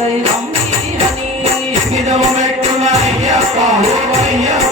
నమ్మేలే దైవం నీవని. ఓ అయ్యప్ప